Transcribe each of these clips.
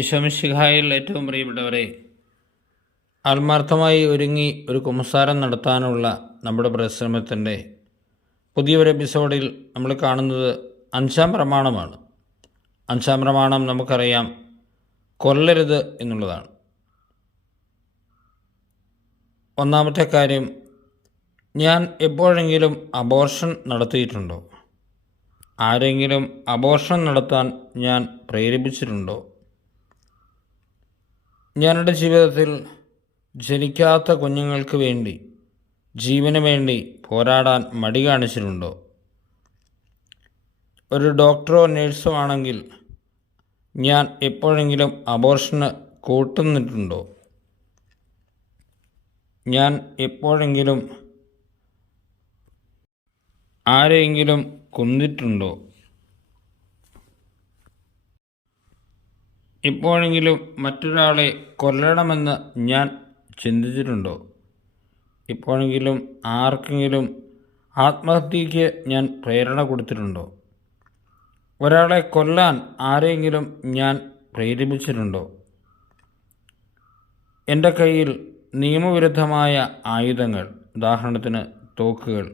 ഈശോ മിശിഹായിൽ ഏറ്റവും പ്രിയപ്പെട്ടവരെ, ആത്മാർത്ഥമായി ഒരുങ്ങി ഒരു കുമ്പസാരം നടത്താനുള്ള നമ്മുടെ പരിശ്രമത്തിൻ്റെ പുതിയൊരു എപ്പിസോഡിൽ നമ്മൾ കാണുന്നത് 5-ാം പ്രമാണമാണ്. 5-ാം പ്രമാണം നമുക്കറിയാം, കൊല്ലരുത് എന്നുള്ളതാണ്. ഒന്നാമത്തെ കാര്യം, ഞാൻ എപ്പോഴെങ്കിലും അബോർഷൻ നടത്തിയിട്ടുണ്ടോ? ആരെങ്കിലും അബോർഷൻ നടത്താൻ ഞാൻ പ്രേരിപ്പിച്ചിട്ടുണ്ടോ? ഞാനെൻ്റെ ജീവിതത്തിൽ ജനിക്കാത്ത കുഞ്ഞുങ്ങൾക്ക് വേണ്ടി, ജീവന് വേണ്ടി പോരാടാൻ മടി കാണിച്ചിട്ടുണ്ടോ? ഒരു ഡോക്ടറോ നേഴ്സോ ആണെങ്കിൽ ഞാൻ എപ്പോഴെങ്കിലും അബോർഷന് കൂട്ടുനിന്നിട്ടുണ്ടോ? ഞാൻ എപ്പോഴെങ്കിലും ആരെയെങ്കിലും കൊന്നിട്ടുണ്ടോ? എപ്പോഴെങ്കിലും മറ്റൊരാളെ കൊല്ലണമെന്ന് ഞാൻ ചിന്തിച്ചിട്ടുണ്ടോ? എപ്പോഴെങ്കിലും ആർക്കെങ്കിലും ആത്മഹത്യയ്ക്ക് ഞാൻ പ്രേരണ കൊടുത്തിട്ടുണ്ടോ? ഒരാളെ കൊല്ലാൻ ആരെങ്കിലും ഞാൻ പ്രേരിപ്പിച്ചിട്ടുണ്ടോ? എൻ്റെ കയ്യിൽ നിയമവിരുദ്ധമായ ആയുധങ്ങൾ, ഉദാഹരണത്തിന് തോക്കുകൾ,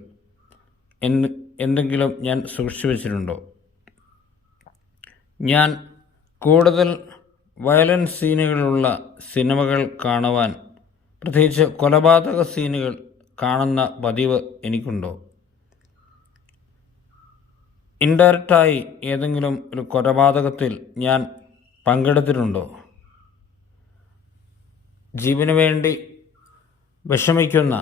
എന്തെങ്കിലും ഞാൻ സൂക്ഷിച്ചു വച്ചിട്ടുണ്ടോ? ഞാൻ കൂടുതൽ വയലൻസ് സീനുകളുള്ള സിനിമകൾ കാണുവാൻ, പ്രത്യേകിച്ച് കൊലപാതക സീനുകൾ കാണുന്ന പതിവ് എനിക്കുണ്ടോ? ഇൻഡയറക്റ്റായി ഏതെങ്കിലും ഒരു കൊലപാതകത്തിൽ ഞാൻ പങ്കെടുത്തിട്ടുണ്ടോ? ജീവന് വേണ്ടി വിഷമിക്കുന്ന,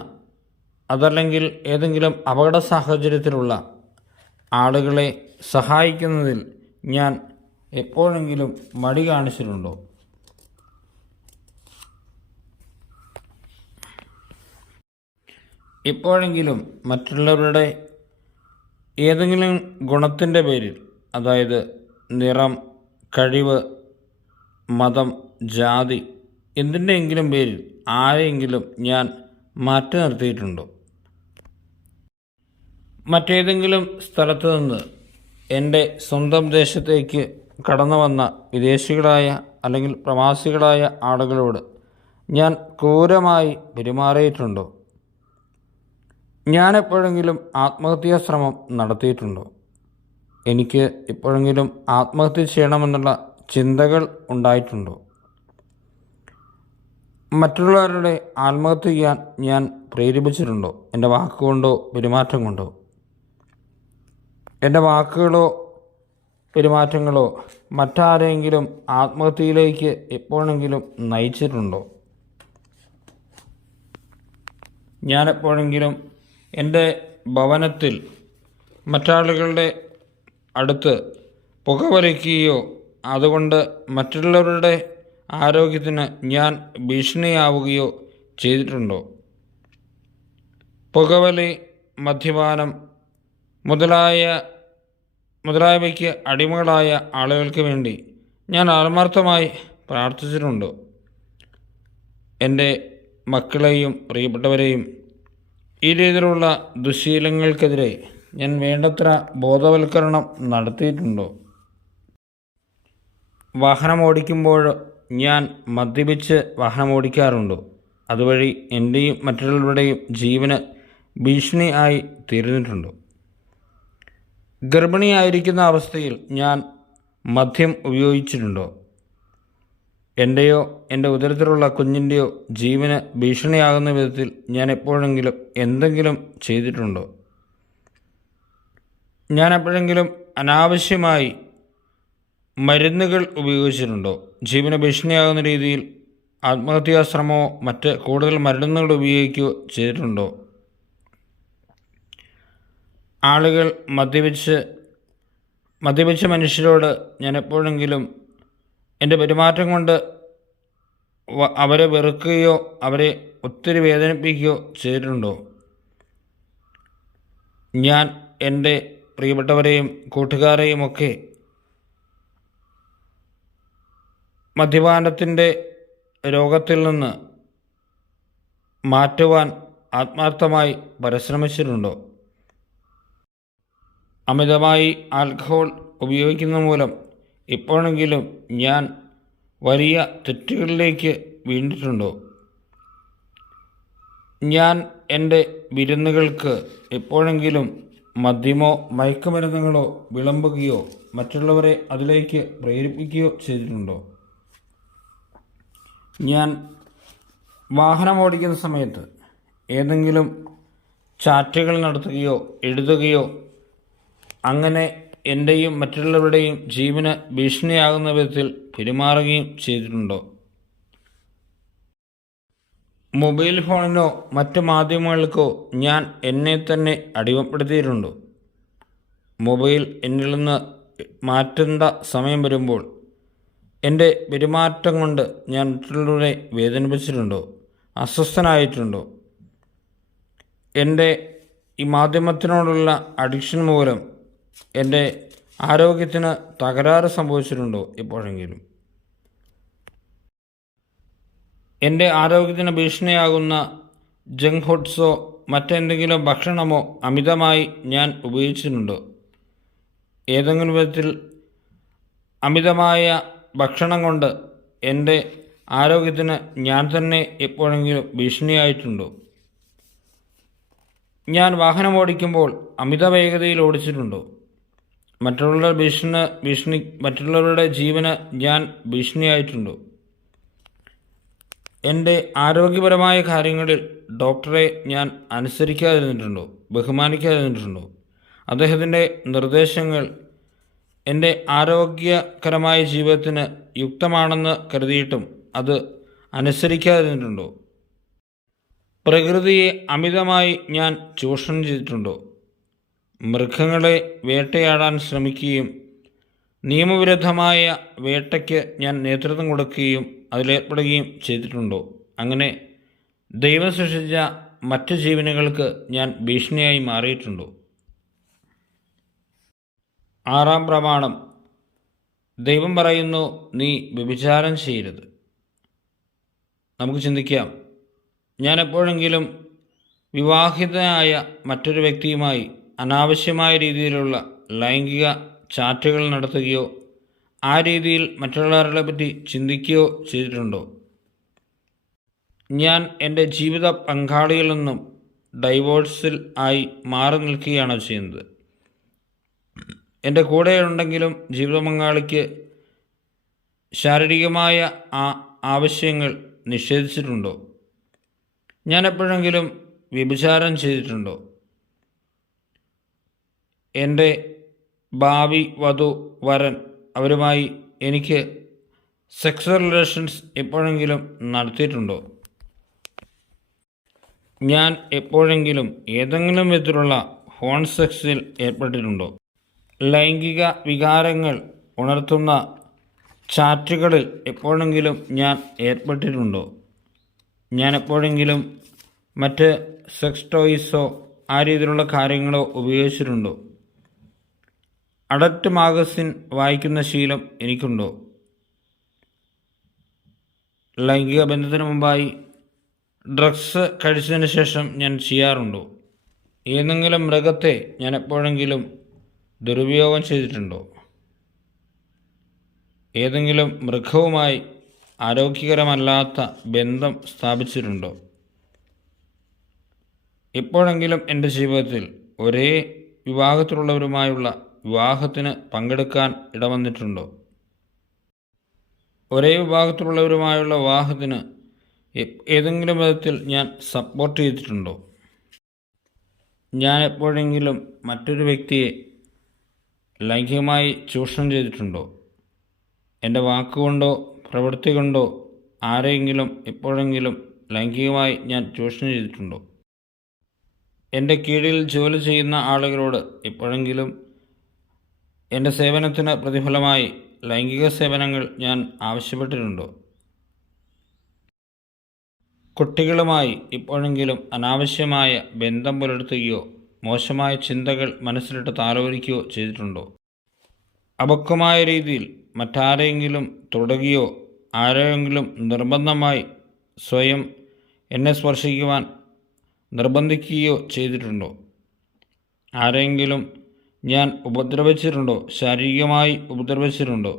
അതല്ലെങ്കിൽ ഏതെങ്കിലും അപകട സാഹചര്യത്തിലുള്ള ആളുകളെ സഹായിക്കുന്നതിൽ ഞാൻ എപ്പോഴെങ്കിലും മടി കാണിച്ചിട്ടുണ്ടോ? എപ്പോഴെങ്കിലും മറ്റുള്ളവരുടെ ഏതെങ്കിലും ഗുണത്തിൻ്റെ പേരിൽ, അതായത് നിറം, കഴിവ്, മതം, ജാതി, എന്തിൻ്റെയെങ്കിലും പേരിൽ ആരെയെങ്കിലും ഞാൻ മാറ്റി നിർത്തിയിട്ടുണ്ടോ? മറ്റേതെങ്കിലും സ്ഥലത്ത് നിന്ന് എൻ്റെ സ്വന്തം ദേശത്തേക്ക് കടന്നു വന്ന വിദേശികളായ അല്ലെങ്കിൽ പ്രവാസികളായ ആളുകളോട് ഞാൻ ക്രൂരമായി പെരുമാറിയിട്ടുണ്ടോ? ഞാൻ എപ്പോഴെങ്കിലും ആത്മഹത്യാ ശ്രമം നടത്തിയിട്ടുണ്ടോ? എനിക്ക് എപ്പോഴെങ്കിലും ആത്മഹത്യ ചെയ്യണമെന്നുള്ള ചിന്തകൾ ഉണ്ടായിട്ടുണ്ടോ? മറ്റുള്ളവരുടെ ആത്മഹത്യ ചെയ്യാൻ ഞാൻ പ്രേരിപ്പിച്ചിട്ടുണ്ടോ? എൻ്റെ വാക്കുകൊണ്ടോ പെരുമാറ്റം കൊണ്ടോ? എൻ്റെ വാക്കുകളോ പെരുമാറ്റങ്ങളോ മറ്റാരെങ്കിലും ആത്മഹത്യയിലേക്ക് എപ്പോഴെങ്കിലും നയിച്ചിട്ടുണ്ടോ? ഞാനെപ്പോഴെങ്കിലും എൻ്റെ ഭവനത്തിൽ മറ്റാളുകളുടെ അടുത്ത് പുകവലിക്കുകയോ അതുകൊണ്ട് മറ്റുള്ളവരുടെ ആരോഗ്യത്തിന് ഞാൻ ഭീഷണിയാവുകയോ ചെയ്തിട്ടുണ്ടോ? പുകവലി, മദ്യപാനം മുതലായവയ്ക്ക് അടിമകളായ ആളുകൾക്ക് വേണ്ടി ഞാൻ ആത്മാർത്ഥമായി പ്രാർത്ഥിച്ചിട്ടുണ്ടോ? എൻ്റെ മക്കളെയും പ്രിയപ്പെട്ടവരെയും ഈ രീതിയിലുള്ള ദുശ്ശീലങ്ങൾക്കെതിരെ ഞാൻ വേണ്ടത്ര ബോധവൽക്കരണം നടത്തിയിട്ടുണ്ടോ? വാഹനം ഓടിക്കുമ്പോൾ ഞാൻ മദ്യപിച്ച് വാഹനം ഓടിക്കാറുണ്ടോ? അതുവഴി എൻ്റെയും മറ്റുള്ളവരുടെയും ജീവന് ഭീഷണി ആയി തീർന്നിട്ടുണ്ടോ? ഗർഭിണിയായിരിക്കുന്ന അവസ്ഥയിൽ ഞാൻ മദ്യം ഉപയോഗിച്ചിട്ടുണ്ടോ? എൻ്റെയോ എൻ്റെ ഉദരത്തിലുള്ള കുഞ്ഞിൻ്റെയോ ജീവന് ഭീഷണിയാകുന്ന വിധത്തിൽ ഞാൻ എപ്പോഴെങ്കിലും എന്തെങ്കിലും ചെയ്തിട്ടുണ്ടോ? ഞാൻ എപ്പോഴെങ്കിലും അനാവശ്യമായി മരുന്നുകൾ ഉപയോഗിച്ചിട്ടുണ്ടോ? ജീവന് ഭീഷണിയാകുന്ന രീതിയിൽ ആത്മഹത്യാശ്രമമോ മറ്റ് കൂടുതൽ മരുന്നുകൾ ഉപയോഗിക്കുകയോ ചെയ്തിട്ടുണ്ടോ? ആളുകൾ മദ്യപിച്ച മനുഷ്യരോട് ഞാൻ എപ്പോഴെങ്കിലും എൻ്റെ പെരുമാറ്റം കൊണ്ട് അവരെ വെറുക്കുകയോ അവരെ ഒത്തിരി വേദനിപ്പിക്കുകയോ ചെയ്തിട്ടുണ്ടോ? ഞാൻ എൻ്റെ പ്രിയപ്പെട്ടവരെയും കൂട്ടുകാരെയുമൊക്കെ മദ്യപാനത്തിൻ്റെ രോഗത്തിൽ നിന്ന് മാറ്റുവാൻ ആത്മാർത്ഥമായി പരിശ്രമിച്ചിട്ടുണ്ടോ? അമിതമായി ആൽക്കഹോൾ ഉപയോഗിക്കുന്ന മൂലം എപ്പോഴെങ്കിലും ഞാൻ വലിയ തെറ്റുകളിലേക്ക് വീണിട്ടുണ്ടോ? ഞാൻ എൻ്റെ വിരുന്നുകൾക്ക് എപ്പോഴെങ്കിലും മദ്യമോ മയക്കുമരുന്നുകളോ വിളമ്പുകയോ മറ്റുള്ളവരെ അതിലേക്ക് പ്രേരിപ്പിക്കുകയോ ചെയ്തിട്ടുണ്ടോ? ഞാൻ വാഹനമോടിക്കുന്ന സമയത്ത് ഏതെങ്കിലും ചാറ്റുകൾ നടത്തുകയോ എഴുതുകയോ അങ്ങനെ എൻ്റെയും മറ്റുള്ളവരുടെയും ജീവന് ഭീഷണിയാകുന്ന വിധത്തിൽ പെരുമാറുകയും ചെയ്തിട്ടുണ്ടോ? മൊബൈൽ ഫോണിനോ മറ്റ് മാധ്യമങ്ങൾക്കോ ഞാൻ എന്നെ തന്നെ അടിമപ്പെടുത്തിയിട്ടുണ്ടോ? മൊബൈൽ എന്നിൽ നിന്ന് മാറ്റേണ്ട സമയം വരുമ്പോൾ എൻ്റെ പെരുമാറ്റം കൊണ്ട് ഞാൻ മറ്റുള്ളവരെ വേദനിപ്പിച്ചിട്ടുണ്ടോ? അസ്വസ്ഥനായിട്ടുണ്ടോ? എൻ്റെ ഈ മാധ്യമത്തിനോടുള്ള അഡിക്ഷൻ മൂലം എൻ്റെ ആരോഗ്യത്തിന് തകരാറ് സംഭവിച്ചിട്ടുണ്ടോ എപ്പോഴെങ്കിലും? എൻ്റെ ആരോഗ്യത്തിന് ഭീഷണിയാകുന്ന ജങ്ക് ഫുഡ്സോ മറ്റെന്തെങ്കിലും ഭക്ഷണമോ അമിതമായി ഞാൻ ഉപയോഗിച്ചിട്ടുണ്ടോ? ഏതെങ്കിലും വിധത്തിൽ അമിതമായ ഭക്ഷണം കൊണ്ട് എൻ്റെ ആരോഗ്യത്തിന് ഞാൻ തന്നെ എപ്പോഴെങ്കിലും ഭീഷണിയായിട്ടുണ്ടോ? ഞാൻ വാഹനം ഓടിക്കുമ്പോൾ അമിത വേഗതയിൽ ഓടിച്ചിട്ടുണ്ടോ? മറ്റുള്ളവരുടെ ജീവന് ഞാൻ ഭീഷണിയായിട്ടുണ്ടോ? എൻ്റെ ആരോഗ്യപരമായ കാര്യങ്ങളിൽ ഡോക്ടറെ ഞാൻ അനുസരിക്കാതിരുന്നിട്ടുണ്ടോ? ബഹുമാനിക്കാതിരുന്നിട്ടുണ്ടോ? അദ്ദേഹത്തിൻ്റെ നിർദ്ദേശങ്ങൾ എൻ്റെ ആരോഗ്യകരമായ ജീവിതത്തിന് യുക്തമാണെന്ന് കരുതിയിട്ടും അത് അനുസരിക്കാതിരുന്നിട്ടുണ്ടോ? പ്രകൃതിയെ അമിതമായി ഞാൻ ചൂഷണം ചെയ്തിട്ടുണ്ടോ? മൃഗങ്ങളെ വേട്ടയാടാൻ ശ്രമിക്കുകയും നിയമവിരുദ്ധമായ വേട്ടയ്ക്ക് ഞാൻ നേതൃത്വം കൊടുക്കുകയും അതിലേർപ്പെടുകയും ചെയ്തിട്ടുണ്ടോ? അങ്ങനെ ദൈവം സൃഷ്ടിച്ച മറ്റു ജീവനുകൾക്ക് ഞാൻ ഭീഷണിയായി മാറിയിട്ടുണ്ടോ? 6-ാം പ്രമാണം. ദൈവം പറയുന്നു, നീ വ്യഭിചാരം ചെയ്യരുത്. നമുക്ക് ചിന്തിക്കാം, ഞാൻ എപ്പോഴെങ്കിലും വിവാഹിതനായ മറ്റൊരു വ്യക്തിയുമായി അനാവശ്യമായ രീതിയിലുള്ള ലൈംഗിക ചാറ്റുകൾ നടത്തുകയോ ആ രീതിയിൽ മറ്റുള്ളവരെ പറ്റി ചിന്തിക്കുകയോ ചെയ്തിട്ടുണ്ടോ? ഞാൻ എൻ്റെ ജീവിത പങ്കാളിയിൽ നിന്നും ഡൈവോഴ്സിൽ ആയി മാറി നിൽക്കുകയാണോ ചെയ്യുന്നത്? എൻ്റെ കൂടെയുണ്ടെങ്കിലും ജീവിത പങ്കാളിക്ക് ശാരീരികമായ ആവശ്യങ്ങൾ നിഷേധിച്ചിട്ടുണ്ടോ? ഞാൻ എപ്പോഴെങ്കിലും വ്യഭിചാരം ചെയ്തിട്ടുണ്ടോ? എൻ്റെ ഭാവി വധു വരൻ അവരുമായി എനിക്ക് സെക്സ്വൽ റിലേഷൻസ് എപ്പോഴെങ്കിലും നടത്തിയിട്ടുണ്ടോ? ഞാൻ എപ്പോഴെങ്കിലും ഏതെങ്കിലും വിധത്തിലുള്ള ഹോൺ സെക്സിൽ ഏർപ്പെട്ടിട്ടുണ്ടോ? ലൈംഗിക വികാരങ്ങൾ ഉണർത്തുന്ന ചാറ്റുകളിൽ എപ്പോഴെങ്കിലും ഞാൻ ഏർപ്പെട്ടിട്ടുണ്ടോ? ഞാൻ എപ്പോഴെങ്കിലും മറ്റ് സെക്സ് ടോയ്സോ ആ രീതിയിലുള്ള കാര്യങ്ങളോ ഉപയോഗിച്ചിട്ടുണ്ടോ? അഡൽട്ട് മാഗസിൻ വായിക്കുന്ന ശീലം എനിക്കുണ്ടോ? ലൈംഗിക ബന്ധത്തിന് മുമ്പായി ഡ്രഗ്സ് കഴിച്ചതിന് ശേഷം ഞാൻ ചെയ്യാറുണ്ടോ? ഏതെങ്കിലും മൃഗത്തെ ഞാൻ എപ്പോഴെങ്കിലും ദുരുപയോഗം ചെയ്തിട്ടുണ്ടോ? ഏതെങ്കിലും മൃഗവുമായി ആരോഗ്യകരമല്ലാത്ത ബന്ധം സ്ഥാപിച്ചിട്ടുണ്ടോ? എപ്പോഴെങ്കിലും എൻ്റെ ജീവിതത്തിൽ ഒരേ വിവാഹത്തിലുള്ളവരുമായുള്ള വിവാഹത്തിന് പങ്കെടുക്കാൻ ഇടവന്നിട്ടുണ്ടോ? ഒരേ വിഭാഗത്തിലുള്ളവരുമായുള്ള വിവാഹത്തിന് ഏതെങ്കിലും വിധത്തിൽ ഞാൻ സപ്പോർട്ട് ചെയ്തിട്ടുണ്ടോ? ഞാൻ എപ്പോഴെങ്കിലും മറ്റൊരു വ്യക്തിയെ ലൈംഗികമായി ചൂഷണം ചെയ്തിട്ടുണ്ടോ? എൻ്റെ വാക്കുകൊണ്ടോ പ്രവൃത്തി കൊണ്ടോ ആരെയെങ്കിലും എപ്പോഴെങ്കിലും ലൈംഗികമായി ഞാൻ ചൂഷണം ചെയ്തിട്ടുണ്ടോ? എൻ്റെ കീഴിൽ ജോലി ചെയ്യുന്ന ആളുകളോട് എപ്പോഴെങ്കിലും എൻ്റെ സേവനത്തിന് പ്രതിഫലമായി ലൈംഗിക സേവനങ്ങൾ ഞാൻ ആവശ്യപ്പെട്ടിട്ടുണ്ടോ? കുട്ടികളുമായി എപ്പോഴെങ്കിലും അനാവശ്യമായ ബന്ധം പുലർത്തുകയോ മോശമായ ചിന്തകൾ മനസ്സിലിട്ട് താലോലിക്കുകയോ ചെയ്തിട്ടുണ്ടോ? അപക്വമായ രീതിയിൽ മറ്റാരെങ്കിലും തൊടുകയോ ആരെങ്കിലും നിർബന്ധമായി സ്വയം എന്നെ സ്പർശിക്കുവാൻ നിർബന്ധിക്കുകയോ ചെയ്തിട്ടുണ്ടോ? ആരെങ്കിലും ഞാൻ ഉപദ്രവിച്ചിട്ടുണ്ടോ? ശാരീരികമായി ഉപദ്രവിച്ചിട്ടുണ്ടോ?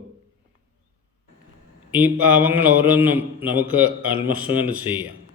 ഈ പാവങ്ങൾ ഓരോന്നും നമുക്ക് ആത്മസ്മരണ ചെയ്യാം.